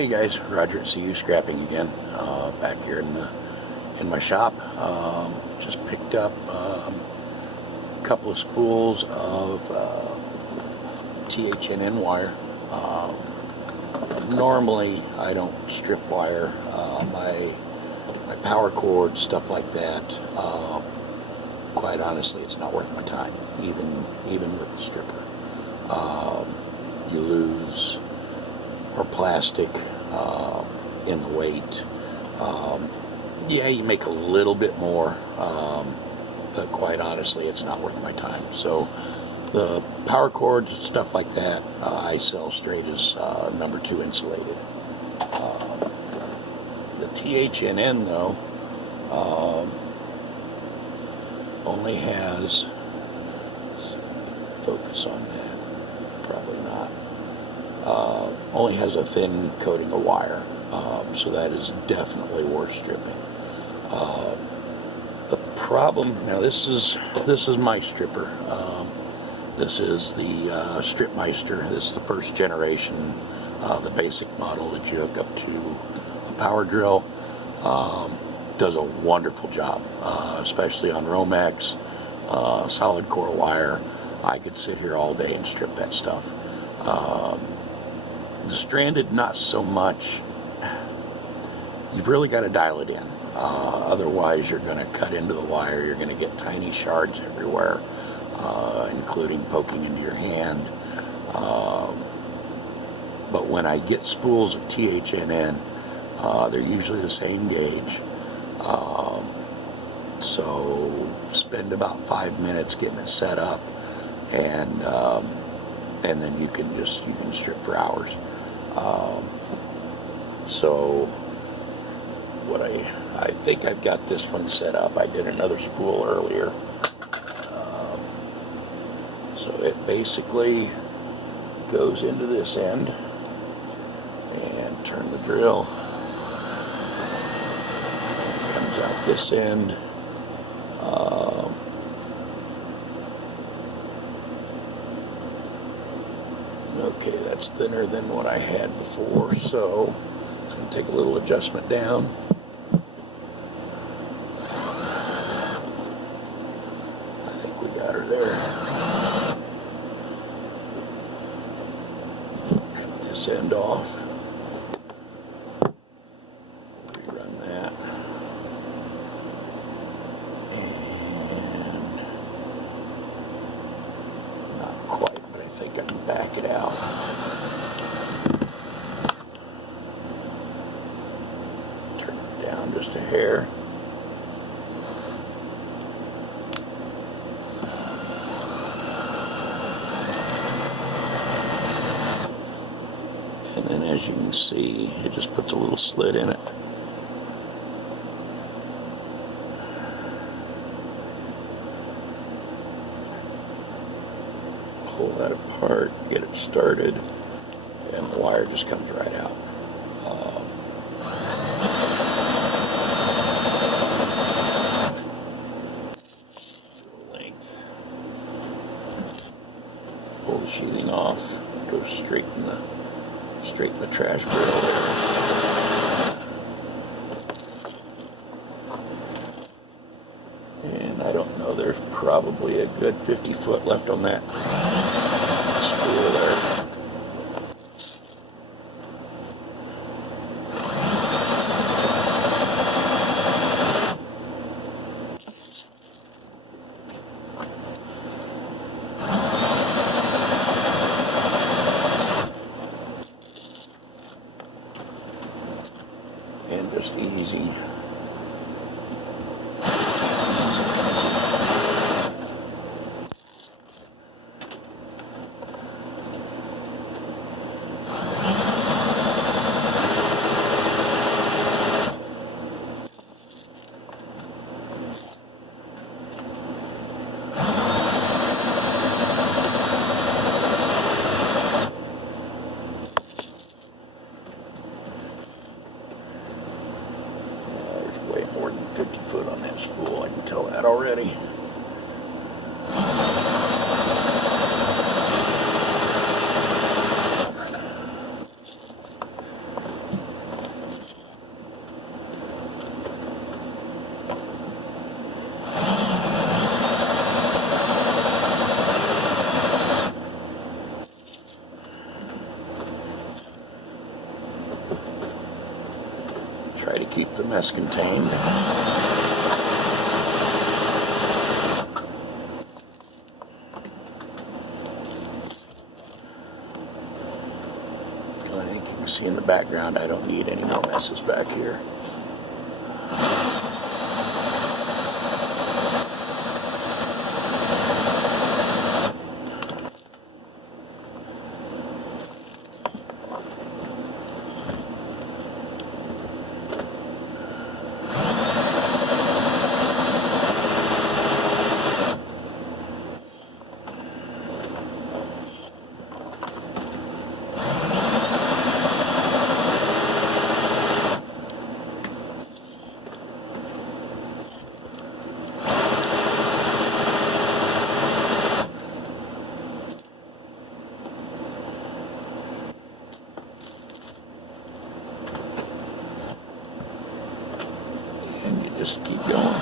Hey guys, Roger at CU Scrapping again. Back here in my shop. Just picked up a couple of spools of THNN wire. Normally I don't strip wire. My power cord, stuff like that. Quite honestly, it's not worth my time, even with the stripper. You lose more plastic in the weight. Yeah, you make a little bit more, but quite honestly, it's not worth my time. So the power cords, stuff like that, I sell straight as number 2 insulated. The THNN though only has, focus on that, probably not. Only has a thin coating of wire, so that is definitely worth stripping. The problem now, this is my stripper. This is the Stripmeister. This is the first generation, the basic model that you hook up to a power drill. Does a wonderful job, especially on Romex, solid core wire. I could sit here all day and strip that stuff. The stranded, not so much. You've really got to dial it in. Otherwise, you're going to cut into the wire. You're going to get tiny shards everywhere, including poking into your hand. But when I get spools of THNN, they're usually the same gauge. So spend about 5 minutes getting it set up, and then you can strip for hours. So what I think I've got this one set up. I did another spool earlier. So it basically goes into this end, and turn the drill. Comes out this end. Okay, that's thinner than what I had before, so it's going to take a little adjustment down. I think we got her there. Cut this end off. Rerun that. And not quite, but I think I can back it out. Turn it down just a hair. And then, as you can see, it just puts a little slit in it. Pull that apart, get it started, and the wire just comes right out. Length. Pull the sheathing off, go straight in the trash barrel there. And I don't know, there's probably a good 50 foot left on that spool there. And just easy. Way more than 50 foot on that spool, I can tell that already. Try to keep the mess contained. I think you can see in the background I don't need any more messes back here. And you just keep going.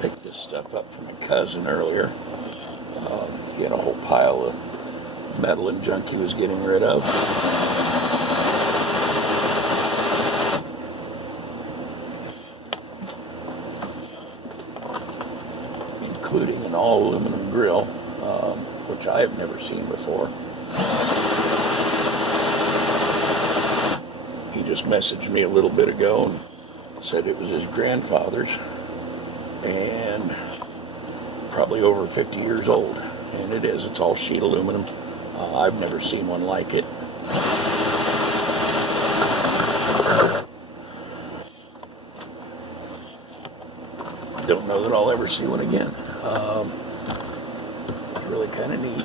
Picked this stuff up from my cousin earlier. He had a whole pile of metal and junk he was getting rid of. Including an all aluminum grill, which I have never seen before. He just messaged me a little bit ago and said it was his grandfather's and probably over 50 years old. And it is. It's all sheet aluminum. I've never seen one like it. Don't know that I'll ever see one again. It's really kind of neat.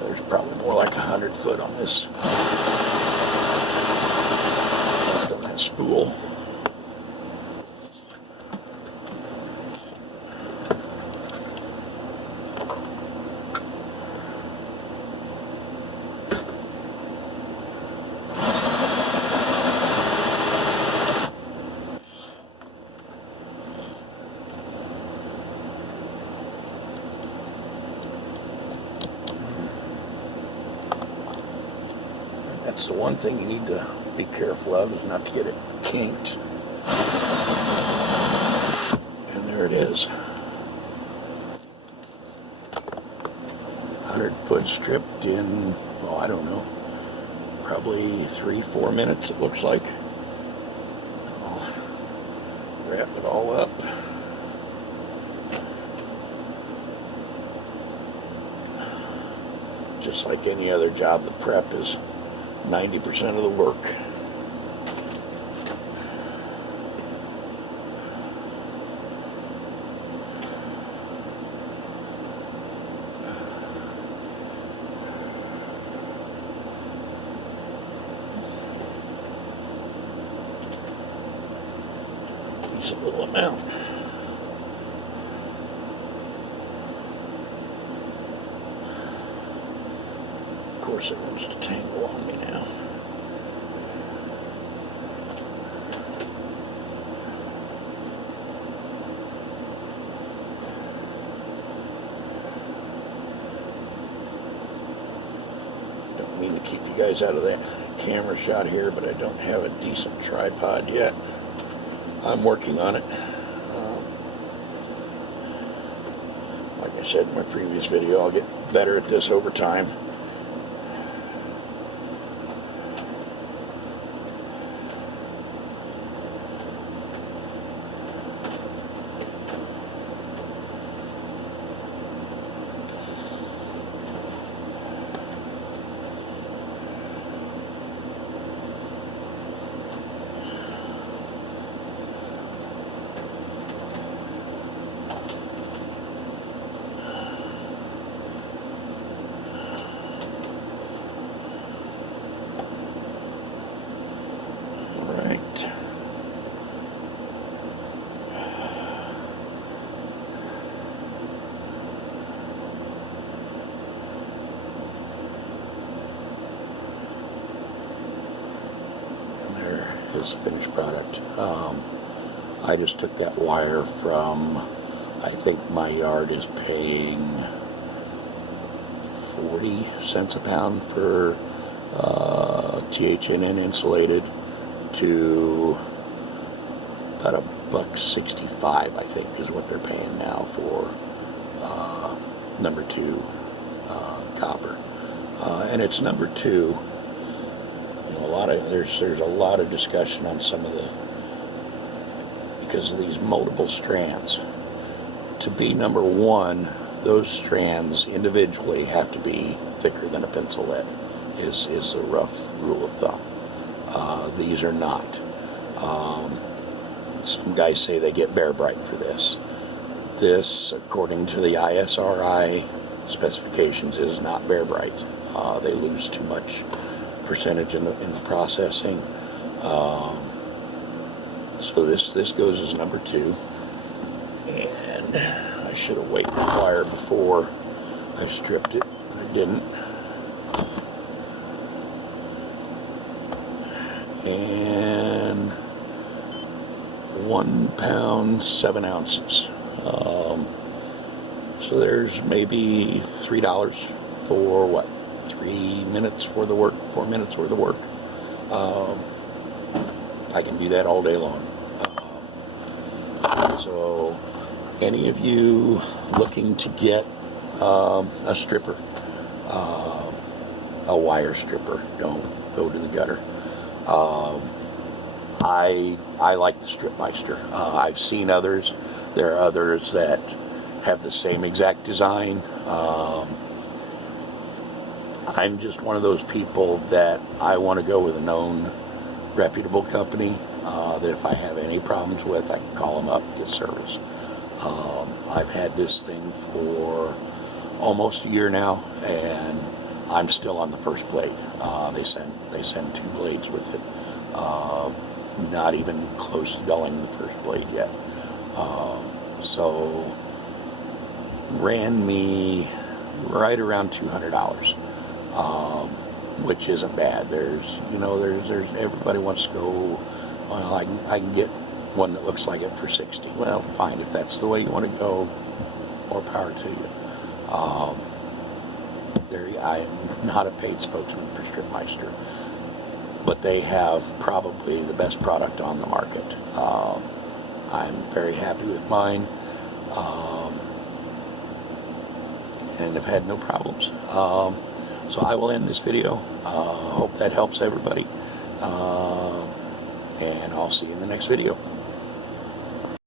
There's probably more like 100 foot on this. On that spool. That's the one thing you need to be careful of, is not to get it kinked. And there it is. 100-foot stripped in, well, I don't know, probably 3-4 minutes it looks like. I'll wrap it all up. Just like any other job, the prep is 90% of the work. It's a little amount. Of course it wants to tangle on me now. Don't mean to keep you guys out of that camera shot here, but I don't have a decent tripod yet. I'm working on it. Like I said in my previous video, I'll get better at this over time. his finished product. I just took that wire from, I think my yard is paying 40 cents a pound for THNN insulated to about $1.65, I think, is what they're paying now for number 2 copper. And it's number 2. You know, there's a lot of discussion on some of the, because of these multiple strands. To be number 1, those strands individually have to be thicker than a pencil lead, is a rough rule of thumb. These are not. Some guys say they get Bear Bright for this. This, according to the ISRI specifications, is not Bear Bright. They lose too much percentage in the processing. So this goes as number 2. And I should have weighted the wire before I stripped it, but I didn't. And 1 pound 7 ounces. So there's maybe $3 for what? 3 minutes worth of work, 4 minutes worth of work. I can do that all day long. So any of you looking to get a stripper, a wire stripper, don't go to the gutter. I like the Stripmeister. I've seen others. There are others that have the same exact design. I'm just one of those people that I want to go with a known, reputable company that if I have any problems with, I can call them up and get service. I've had this thing for almost a year now, and I'm still on the first blade. They send 2 blades with it. Not even close to dulling the first blade yet. So ran me right around $200, which isn't bad. There's everybody wants to go, well, I can get one that looks like it for 60. Well, fine, if that's the way you want to go, more power to you. I'm not a paid spokesman for Stripmeister, but they have probably the best product on the market. I'm very happy with mine, and have had no problems. So I will end this video. Hope that helps everybody, and I'll see you in the next video.